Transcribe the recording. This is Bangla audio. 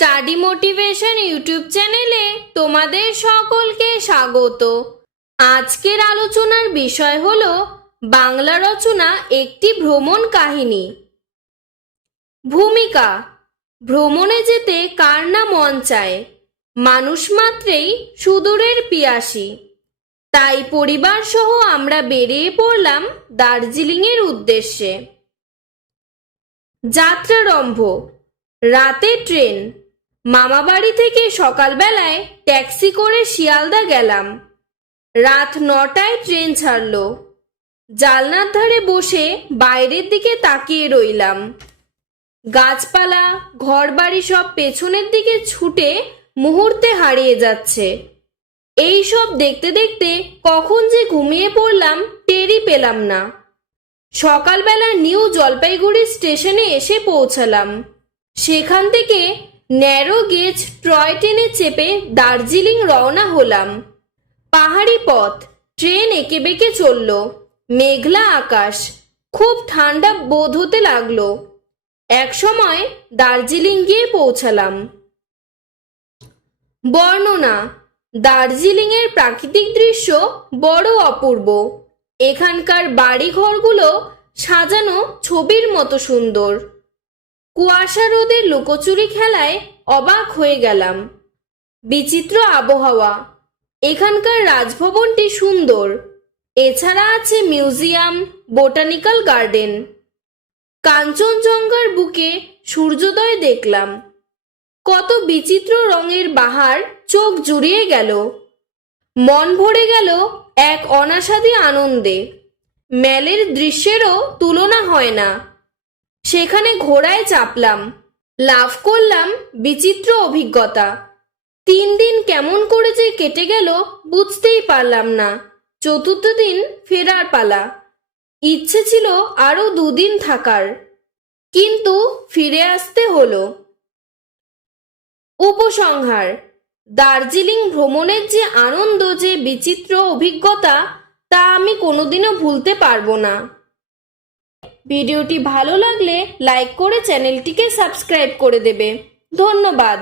স্টাডি মোটিভেশন ইউটিউব চ্যানেলে তোমাদের সকলকে স্বাগত। আজকের আলোচনার বিষয় হল বাংলা রচনা একটি ভ্রমণ কাহিনী। ভূমিকা, ভ্রমণে যেতে কার না মন চায়? মানুষ মাত্রেই সুদূরের পিয়াসী। তাই পরিবার সহ আমরা বেরিয়ে পড়লাম দার্জিলিংয়ের উদ্দেশ্যে। যাত্রারম্ভ, রাতে ট্রেন। মামাবাড়ি থেকে সকালবেলায় ট্যাক্সি করে শিয়ালদা গেলাম। রাত নটায় ট্রেন ছাড়লো। জালনার ধারে বসে বাইরের দিকে তাকিয়ে রইলাম। গাছপালা, ঘরবাড়ি সব পেছনের দিকে ছুটে মুহূর্তে হারিয়ে যাচ্ছে। এই সব দেখতে দেখতে কখন যে ঘুমিয়ে পড়লাম টেরই পেলাম না। সকালবেলা নিউ জলপাইগুড়ি স্টেশনে এসে পৌঁছালাম। সেখান থেকে ন্যারো গেজ ট্রয় ট্রেনে চেপে দার্জিলিং রওনা হলাম। পাহাড়ি পথ, ট্রেন এঁকে বেঁকে চলল। মেঘলা আকাশ, খুব ঠান্ডা বোধ হতে লাগল। এক সময় দার্জিলিং গিয়ে পৌঁছালাম। বর্ণনা, দার্জিলিংয়ের প্রাকৃতিক দৃশ্য বড় অপূর্ব। এখানকার বাড়ি ঘরগুলো সাজানো ছবির মতো সুন্দর। কুয়াশা রোদে লুকোচুরি খেলায় অবাক হয়ে গেলাম। বিচিত্র আবহাওয়া। এখানকার রাজভবনটি সুন্দর। এছাড়া আছে মিউজিয়াম, বোটানিক্যাল গার্ডেন। কাঞ্চনজঙ্ঘার বুকে সূর্যোদয় দেখলাম। কত বিচিত্র রঙের বাহার চোখ জুড়িয়ে গেল। মন ভরে গেল এক অনাসাদী আনন্দে। ম্যালের দৃশ্যেরও তুলনা হয় না। সেখানে ঘোড়ায় চাপলাম। লাভ করলাম বিচিত্র অভিজ্ঞতা। তিন দিন কেমন করে যে কেটে গেল বুঝতেই পারলাম না। চতুর্থ দিন ফেরার পালা। ইচ্ছে ছিল আরও দুদিন থাকার। কিন্তু ফিরে আসতে হলো। উপসংহার। দার্জিলিং ভ্রমণের যে আনন্দ, যে বিচিত্র অভিজ্ঞতা, তা আমি কোনোদিনও ভুলতে পারব না। ভিডিওটি ভালো লাগলে লাইক করে চ্যানেলটিকে সাবস্ক্রাইব করে দেবে। ধন্যবাদ।